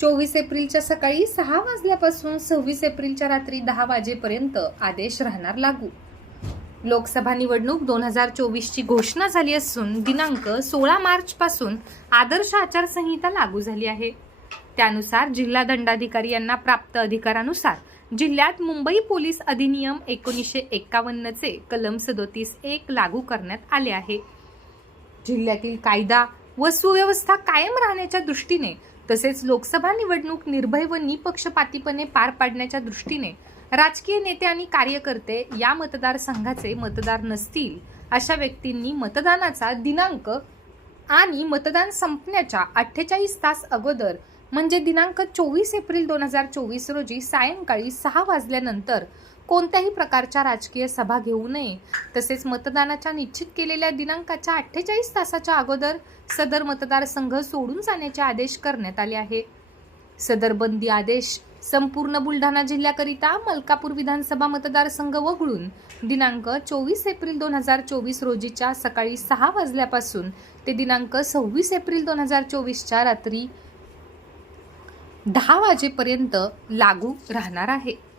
चोवीस एप्रिलच्या सकाळी सहा वाजल्यापासून सव्वीस एप्रिलच्या रात्री दहा वाजेपर्यंत आदेश राहणार लागू. लोकसभा निवडणूक दोन हजार चोवीसची घोषणा झाली असून दिनांक सोळा मार्च पासून आदर्श आचारसंहिता लागू झाली आहे. त्यानुसार जिल्हा दंडाधिकारी यांना प्राप्त अधिकारानुसार जिल्ह्यात मुंबई पोलीस अधिनियम एकोणीसशे एक्कावन्नचे कलम सदोतीस एक लागू करण्यात आले आहे. जिल्ह्यातील कायदा व सुव्यवस्था कायम राहण्याच्या दृष्टीने तसेच लोकसभा निवडणूक निर्भय व निपक्षपातीपणे पार पाडण्याच्या दृष्टीने राजकीय नेते आणि कार्यकर्ते या मतदारसंघाचे मतदार नसतील अशा व्यक्तींनी मतदानाचा दिनांक आणि मतदान संपण्याच्या अठ्ठेचाळीस तास अगोदर म्हणजे दिनांक चोवीस एप्रिल दोन हजार चोवीस रोजी सायंकाळी सहा वाजल्यानंतर कोणत्याही प्रकारच्या राजकीय सभा घेऊ नये. तसेच मतदानाच्या निश्चित केलेल्या दिनांकाच्या अठ्ठेचाळीस तासाच्या अगोदर सदर मतदारसंघ सोडून जाण्याचे आदेश करण्यात आले आहे. सदर बंदी आदेश संपूर्ण बुलढाणा जिल्ह्याकरिता मलकापूर विधानसभा मतदारसंघ वगळून दिनांक चोवीस एप्रिल दोन हजार चोवीस रोजीच्या सकाळी सहा वाजल्यापासून ते दिनांक सव्वीस एप्रिल दोन हजार चोवीसच्या रात्री दहा वाजेपर्यंत लागू राहणार आहे.